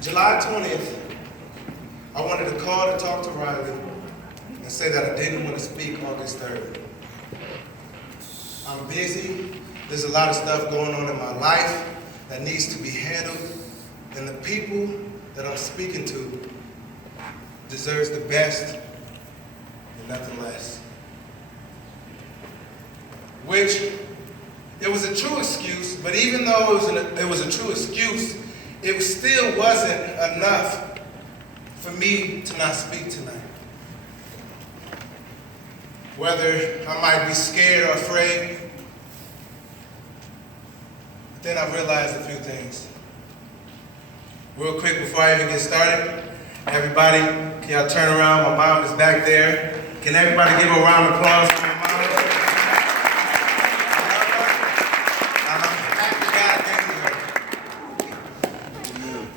July 20th, I wanted to call to talk to Riley and say that I didn't want to speak August 3rd. I'm busy. There's a lot of stuff going on in my life that needs to be handled, and the people that I'm speaking to deserves the best and nothing less. Which, it was a true excuse, but even though it was a true excuse, it still wasn't enough for me to not speak tonight. Whether I might be scared or afraid, but then I realized a few things. Real quick before I even get started, everybody, can y'all turn around? My mom is back there. Can everybody give a round of applause for my mom?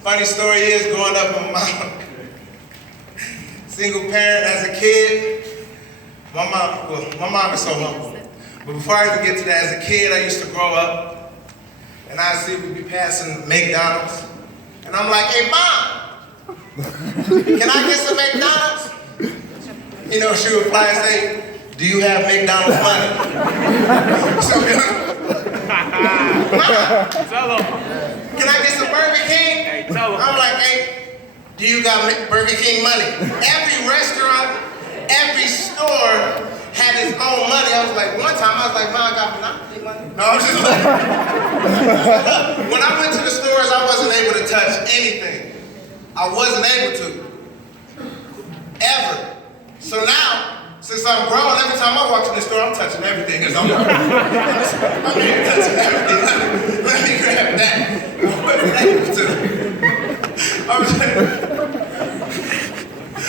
Funny story is, growing up, my mom, single parent as a kid, my mom is so humble. But before I even get to that, as a kid, I used to grow up, and I see we'd be passing McDonald's, and I'm like, hey, Mom, can I get some McDonald's? You know, she would reply and say, do you have McDonald's money? Mom, Tell him. can I get some Burger King? Hey, tell him. I'm like, hey, do you got Burger King money? Every restaurant, every store had its own money. I was like, one time I was like, Mom, I got Monopoly money. No, I'm just like, when I went to the stores, I wasn't able to touch anything. I wasn't able to. Ever. So now, since I'm grown, every time I walk to the store, I'm touching everything because I'm here touching everything. Let me grab that. I wasn't able to.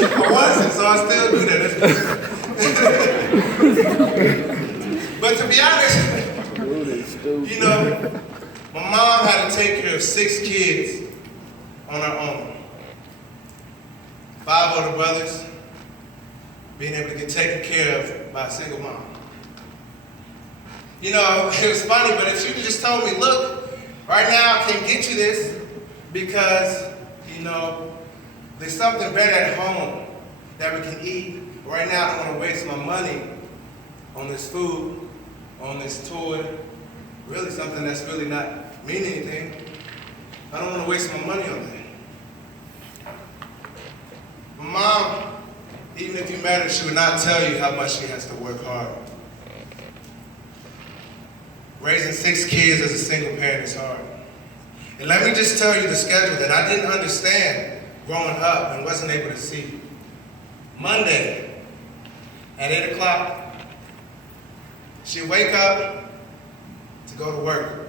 I wasn't, so I still do that. But to be honest, you know, my mom had to take care of 6 kids on her own. 5 older brothers, being able to get taken care of by a single mom. You know, it was funny, but if she just told me, look, right now I can't get you this because, you know, there's something better at home that we can eat. Right now I don't want to waste my money on this food, on this toy, really something that's really not mean anything. I don't want to waste my money on that. My mom, even if you met her, she would not tell you how much she has to work hard. Raising 6 kids as a single parent is hard. And let me just tell you the schedule that I didn't understand growing up and wasn't able to see. Monday at 8 o'clock, she'd wake up to go to work.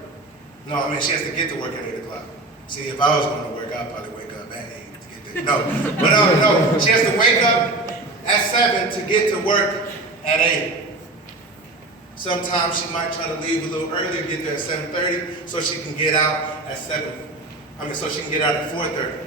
No, I mean, she has to get to work at 8 o'clock. See, if I was going to work, I'd probably wake up at 8 to get there. No, but no, she has to wake up at 7 to get to work at 8. Sometimes she might try to leave a little earlier, get there at 7:30, so she can get out at so she can get out at 4:30.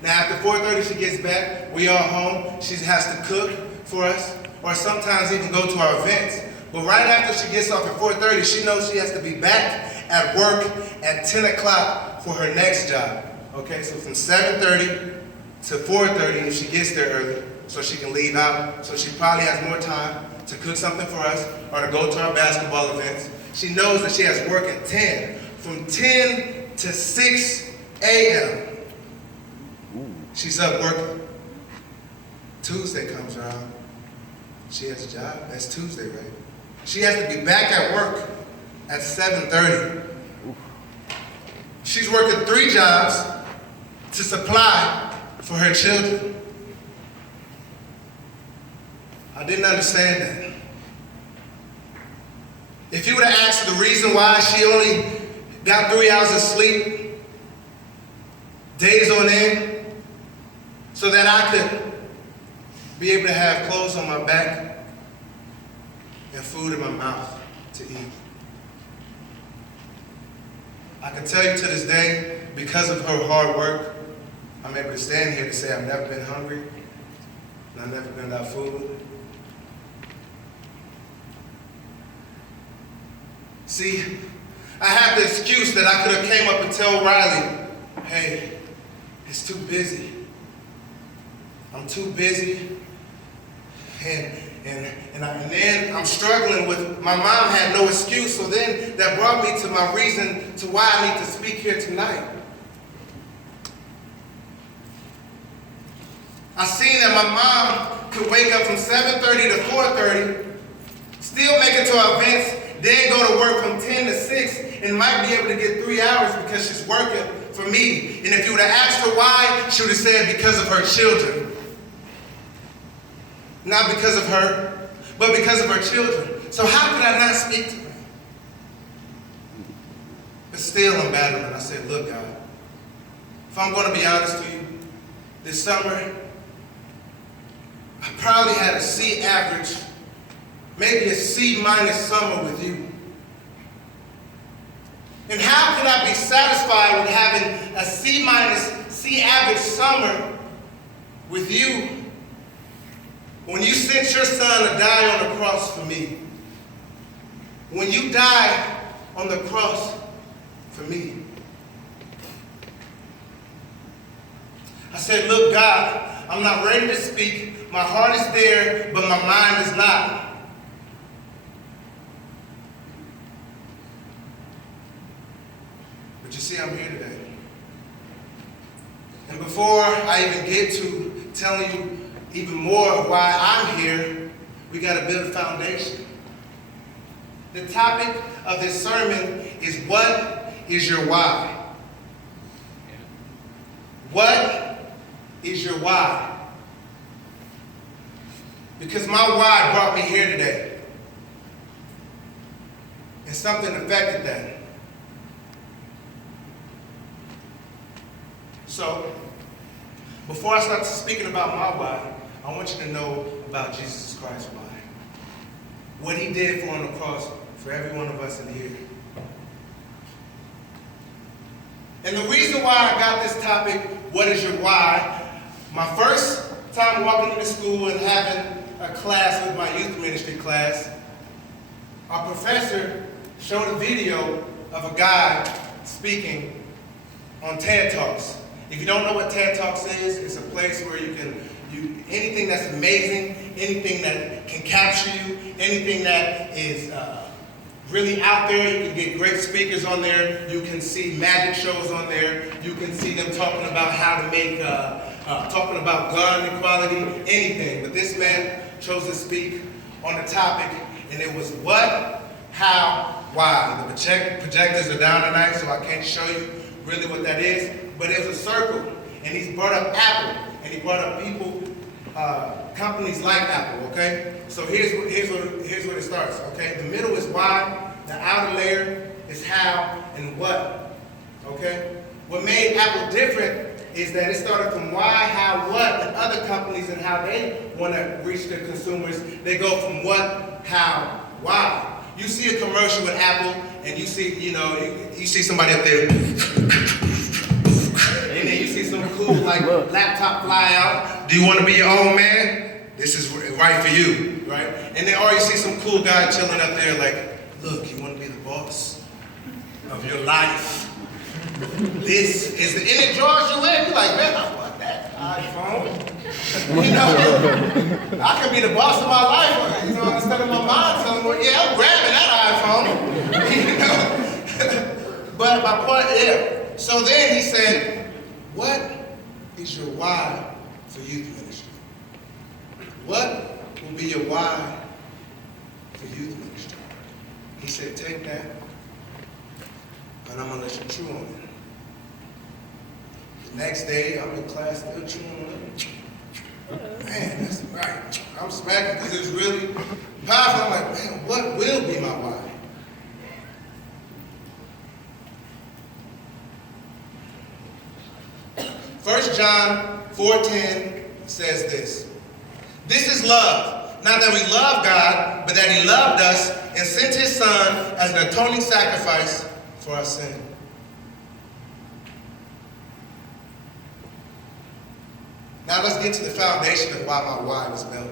Now after 4:30 she gets back, we all home, she has to cook for us, or sometimes even go to our events. But right after she gets off at 4:30, she knows she has to be back at work at 10 o'clock for her next job. Okay, so from 7:30 to 4:30 if she gets there early, so she can leave out, so she probably has more time to cook something for us or to go to our basketball events. She knows that she has work at 10. From 10 to 6 a.m. she's up working. Tuesday comes around. She has a job. That's Tuesday, right? She has to be back at work at 7:30. She's working 3 jobs to supply for her children. I didn't understand that. If you would have asked the reason why she only got 3 hours of sleep, days on end, so that I could be able to have clothes on my back and food in my mouth to eat. I can tell you to this day, because of her hard work, I'm able to stand here to say I've never been hungry and I've never been without food. See, I have the excuse that I could have came up and tell Riley, hey, It's too busy. I'm too busy. And then I'm struggling with, my mom had no excuse, so then that brought me to my reason to why I need to speak here tonight. I seen that my mom could wake up from 7:30 to 4:30, still make it to our events, then go to work from 10 to 6, and might be able to get 3 hours because she's working for me. And if you would have asked her why, she would have said because of her children. Not because of her, but because of her children. So how could I not speak to her? But still I'm battling. I said, look, God, if I'm going to be honest with you, this summer, I probably had a C average, maybe a C minus summer with you. And how can I be satisfied with having a C minus, C average summer with you when you sent your son to die on the cross for me? When you died on the cross for me. I said, look, God, I'm not ready to speak. My heart is there, but my mind is not. But you see, I'm here today. And before I even get to telling you even more of why I'm here, we got to build a foundation. The topic of this sermon is, what is your why? What is your why? Because my why brought me here today. And something affected that. So, before I start speaking about my why, I want you to know about Jesus Christ's why. What he did for on the cross for every one of us in here. And the reason why I got this topic, what is your why, my first time walking into school and having a class with my youth ministry class, our professor showed a video of a guy speaking on TED Talks. If you don't know what TED Talks is, it's a place where you can, anything that's amazing, anything that can capture you, anything that is really out there, you can get great speakers on there, you can see magic shows on there, you can see them talking about how to make, talking about gun equality, anything. But this man chose to speak on the topic, and it was what, how, why. The projectors are down tonight, so I can't show you really what that is, but it was a circle, and he's brought up Apple, and he brought up people, companies like Apple, okay? So here's what it starts, okay? The middle is why, the outer layer is how and what, okay? What made Apple different is that it started from why, how, what, and other companies and how they want to reach their consumers. They go from what, how, why. You see a commercial with Apple, and you see, you see somebody up there, and then you see some cool laptop fly out. Do you want to be your own man? This is right for you, right? And then, or you see some cool guy chilling up there, like, look, you want to be the boss of your life. This is and it draws you in. You're like, man, I want that iPhone. I could be the boss of my life. Instead of my mind telling me, yeah, I'm grabbing that iPhone. But my point, yeah. So then he said, what is your why for youth ministry? What will be your why for youth ministry? He said, take that, and I'm going to let you chew on it. The next day, I'm in class still chewing on it. Man, that's right. I'm smacking because it's really powerful. I'm like, man, what will be my why? First John 4:10 says this. This is love, not that we love God, but that he loved us and sent his son as an atoning sacrifice for our sin. Now let's get to the foundation of why my why was built.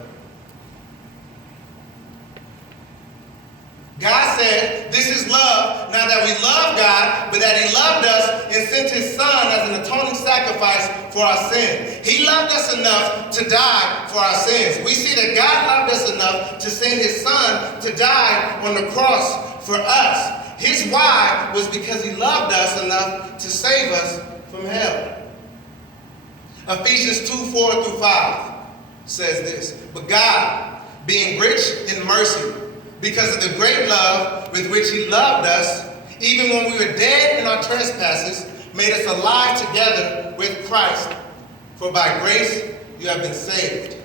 God said, this is love, not that we love God, but that he loved us and sent his son as an atoning sacrifice sacrifice for our sin. He loved us enough to die for our sins. We see that God loved us enough to send his son to die on the cross for us. His why was because he loved us enough to save us from hell. Ephesians 2:4-5 says this, "But God, being rich in mercy, because of the great love with which he loved us, even when we were dead in our trespasses, made us alive together with Christ. For by grace you have been saved."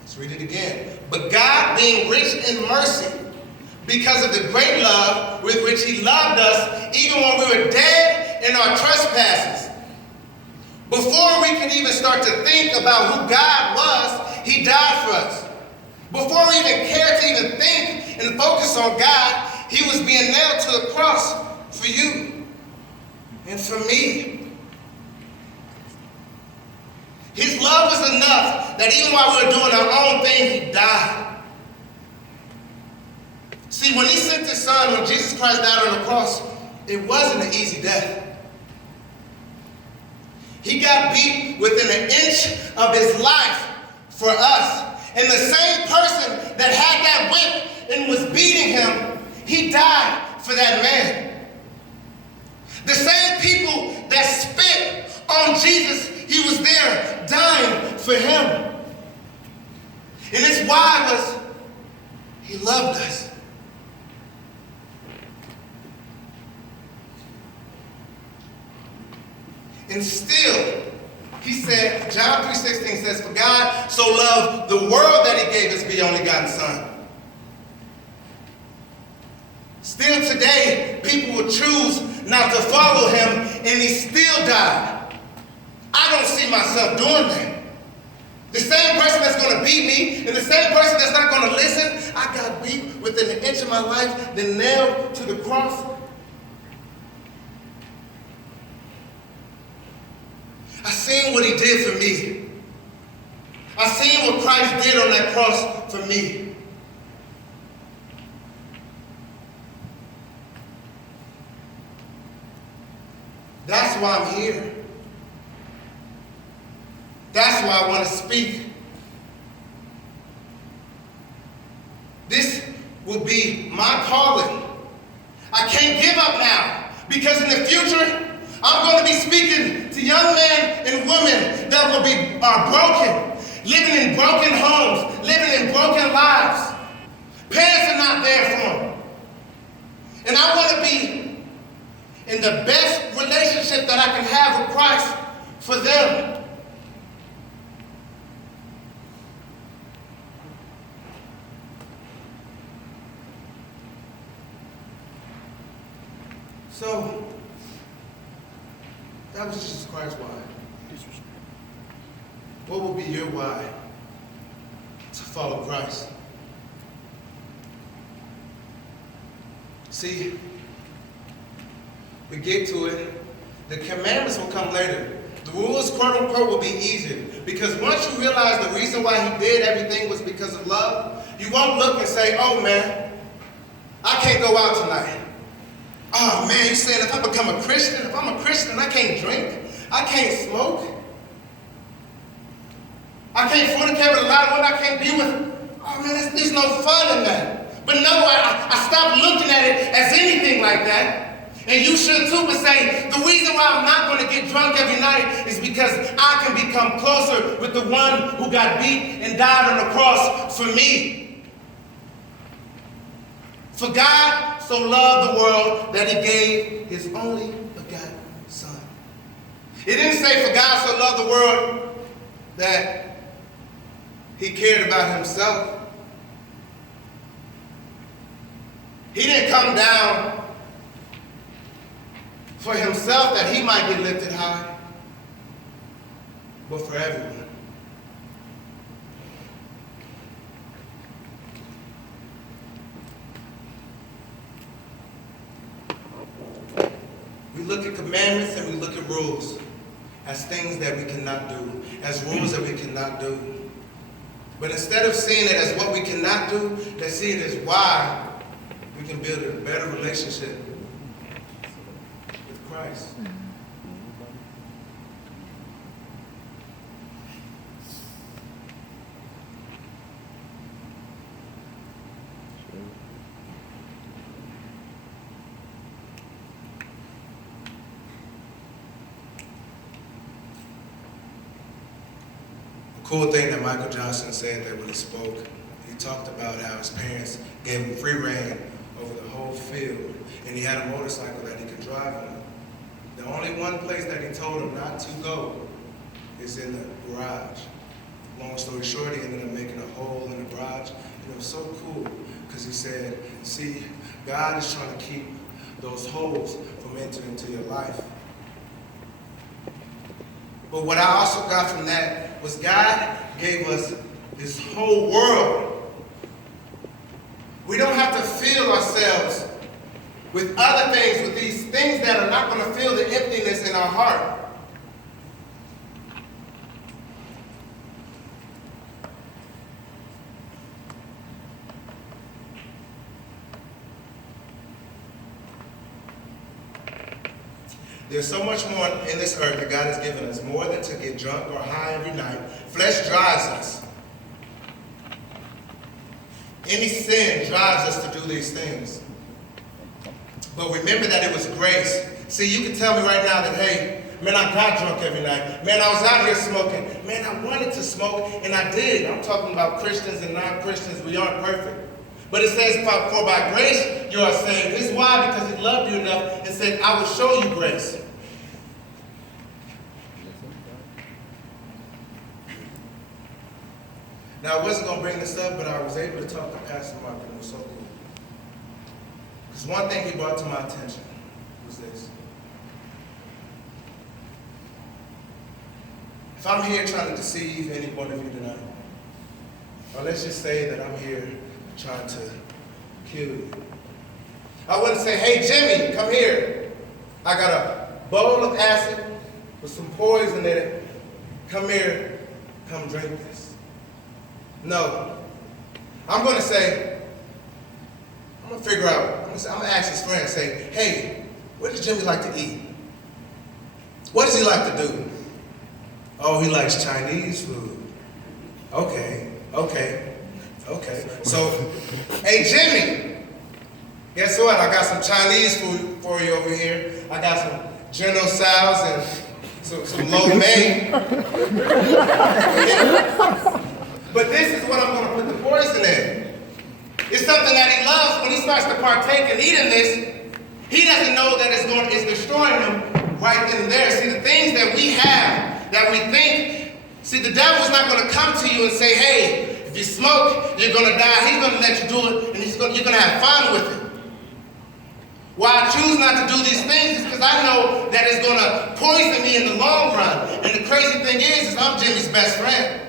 Let's read it again. "But God, being rich in mercy, because of the great love with which he loved us, even when we were dead in our trespasses." Before we can even start to think about who God was, he died for us. Before we even cared to even think and focus on God, he was being nailed to the cross for you and for me. His love was enough that even while we were doing our own thing, he died. See, when he sent his son, when Jesus Christ died on the cross, it wasn't an easy death. He got beat within an inch of his life for us. And the same person that had that whip and was beating him, he died for that man. The same people that spit on Jesus, he was there dying for him. And his why was, he loved us. And still, he said, John 3:16 says, "For God so loved the world that he gave his only begotten son." Still today, people will choose not to follow him, and he still died. I don't see myself doing that. The same person that's going to beat me, and the same person that's not going to listen, I got beat within an inch of my life, then nailed to the cross. I seen what he did for me. I seen what Christ did on that cross for me. That's why I'm here. That's why I want to speak. This will be my calling. I can't give up now, because in the future, I'm going to be speaking to young men and women that will be broken, living in broken homes, living in broken lives. Parents are not there for them. And I want to be in the best relationship that I can have with Christ for them. So, that was Jesus Christ's why. What will be your why to follow Christ? See, we get to it. The commandments will come later. The rules, quote unquote, will be easier. Because once you realize the reason why he did everything was because of love, you won't look and say, "Oh man, I can't go out tonight. Oh man, you saying if I become a Christian, if I'm a Christian, I can't drink, I can't smoke, I can't fornicate with a lot of women, I can't be with, oh man, there's no fun in that." But no, I stopped looking at it as anything like that. And you should too, but say, the reason why I'm not going to get drunk every night is because I can become closer with the one who got beat and died on the cross for me. For God so loved the world that he gave his only begotten son. It didn't say for God so loved the world that he cared about himself. He didn't come down for himself that he might get lifted high, but for everyone. We look at commandments and we look at rules as things that we cannot do, as rules that we cannot do. But instead of seeing it as what we cannot do, let's see it as why we can build a better relationship with Christ. Christ. The cool thing that Michael Johnson said that when he spoke, he talked about how his parents gave him free reign over the whole field, and he had a motorcycle that he could drive on. The only one place that he told him not to go is in the garage. Long story short, he ended up making a hole in the garage, and it was so cool because he said, see, God is trying to keep those holes from entering into your life. But what I also got from that was God gave us this whole world. We don't have to fill ourselves with other things, with these things that are not going to fill the emptiness in our heart. There's so much more in this earth that God has given us, more than to get drunk or high every night. Flesh drives us. Any sin drives us to do these things. But remember that it was grace. See, you can tell me right now that, hey, man, I got drunk every night. Man, I was out here smoking. Man, I wanted to smoke, and I did. I'm talking about Christians and non-Christians. We aren't perfect. But it says, for by grace you are saved. This is why, because he loved you enough and said, I will show you grace. Now, I wasn't going to bring this up, but I was able to talk to Pastor Mark, and it was so cool. Because one thing he brought to my attention was this. If I'm here trying to deceive any one of you tonight, or let's just say that I'm here trying to kill you, I wouldn't say, hey, Jimmy, come here. I got a bowl of acid with some poison in it. Come here, come drink this. No. I'm going to say, I'm going to figure out, I'm going to ask his friend and say, hey, what does Jimmy like to eat? What does he like to do? Oh, he likes Chinese food. Okay. So, hey, Jimmy, guess what? I got some Chinese food for you over here. I got some General Tso's and some lo mein. But this is what I'm going to put the poison in. It's something that he loves. When he starts to partake and eating this, he doesn't know that it's destroying him right then and there. See, the things that we have, that we think, see, the devil's not going to come to you and say, hey, if you smoke, you're going to die. He's going to let you do it, and you're going to have fun with it. Why I choose not to do these things is because I know that it's going to poison me in the long run. And the crazy thing is I'm Jimmy's best friend.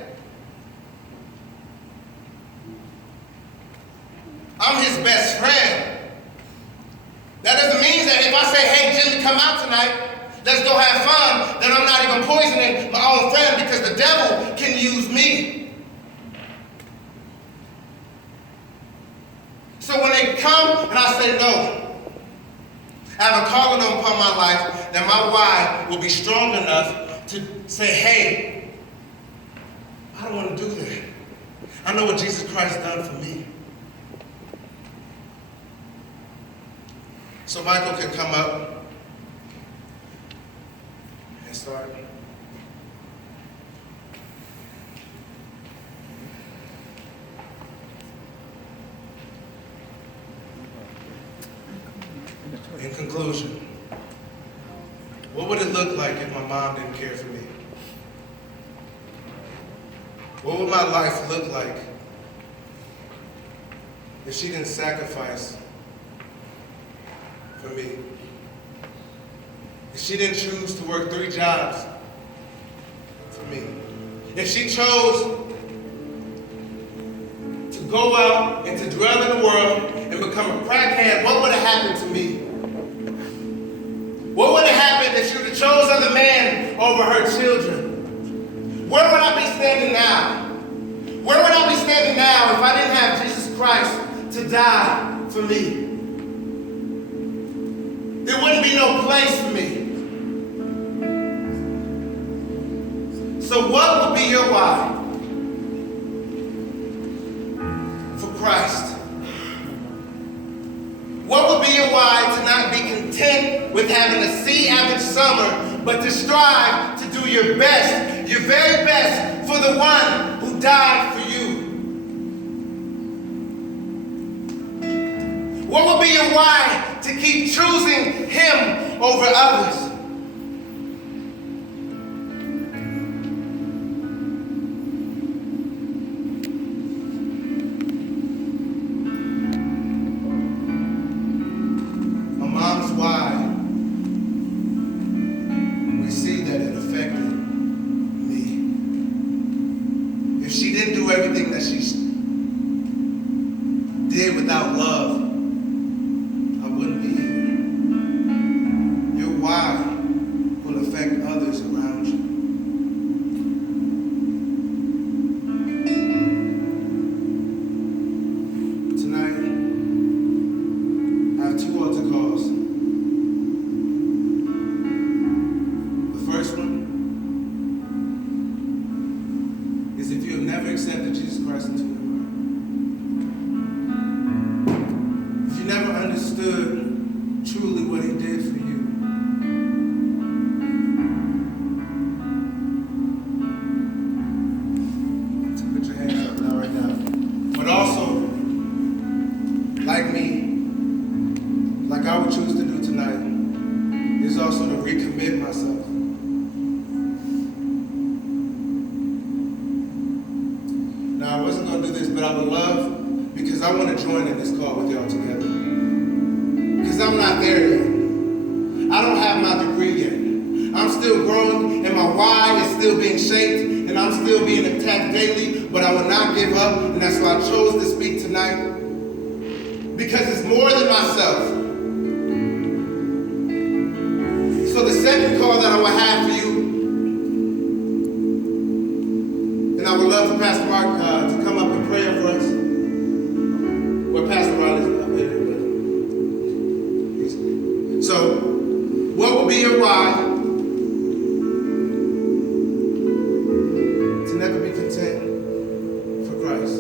I'm his best friend. That doesn't mean that if I say, hey, Jimmy, come out tonight, let's go have fun, then I'm not even poisoning my own friend, because the devil can use me. So when they come and I say no, I have a calling upon my life that my why will be strong enough to say, hey, I don't want to do that. I know what Jesus Christ done for me. So Michael can come up and start. In conclusion, what would it look like if my mom didn't care for me? What would my life look like if she didn't sacrifice for me? If she didn't choose to work 3 jobs for me? If she chose to go out and to dwell in the world and become a crackhead, what would have happened to me? What would have happened if she would have chose other men over her children? Where would I be standing now? Where would I be standing now if I didn't have Jesus Christ to die for me? There wouldn't be no place for me. So what would be your why for Christ? What would be your why to not be content with having a C-average summer, but to strive to do your best, your very best, for the one who died for you? What would be your why to keep choosing him over others? My mom's why, we see that it affected me. If she didn't do everything that she did without love, wouldn't be here. Your why will affect others around you. Tonight, I have two altar calls. The first one is if you have never accepted Jesus Christ into your heart. If you never understood truly what he did for you. So put your hands up now, right now. But also, like me, like I would choose to do tonight, is also to recommit myself. Now, I wasn't going to do this, but I would love, because I want to join in this call with y'all together. Because I'm not there yet. I don't have my degree yet. I'm still growing, and my why is still being shaped, and I'm still being attacked daily, but I will not give up, and that's why I chose to speak tonight. Because it's more than myself. So the second call that I will have for you, and I would love for Pastor Mark to come up and pray over us. Well, Pastor Riley's up here. So, what will be your why to never be content for Christ?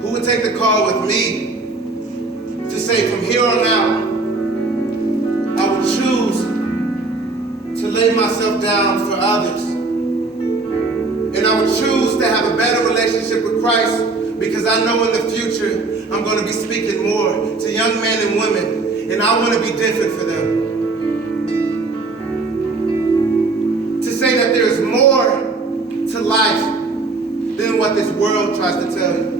Who would take the call with me to say from here on out, I would choose to lay myself down for others. And I would choose to have a better relationship with Christ because I know in the future I'm going to be speaking more to young men and women, and I want to be different for them. To say that there's more to life than what this world tries to tell you.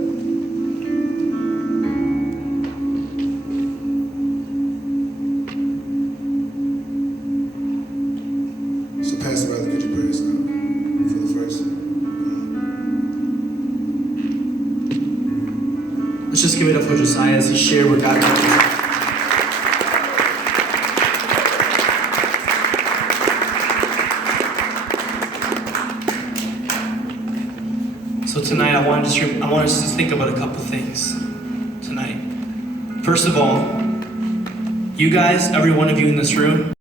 So Pastor Brother, could you pray us out for the first? Let's just give it up for Josiah as he shared what God did. So tonight, I want us to think about a couple things tonight. First of all, you guys, every one of you in this room,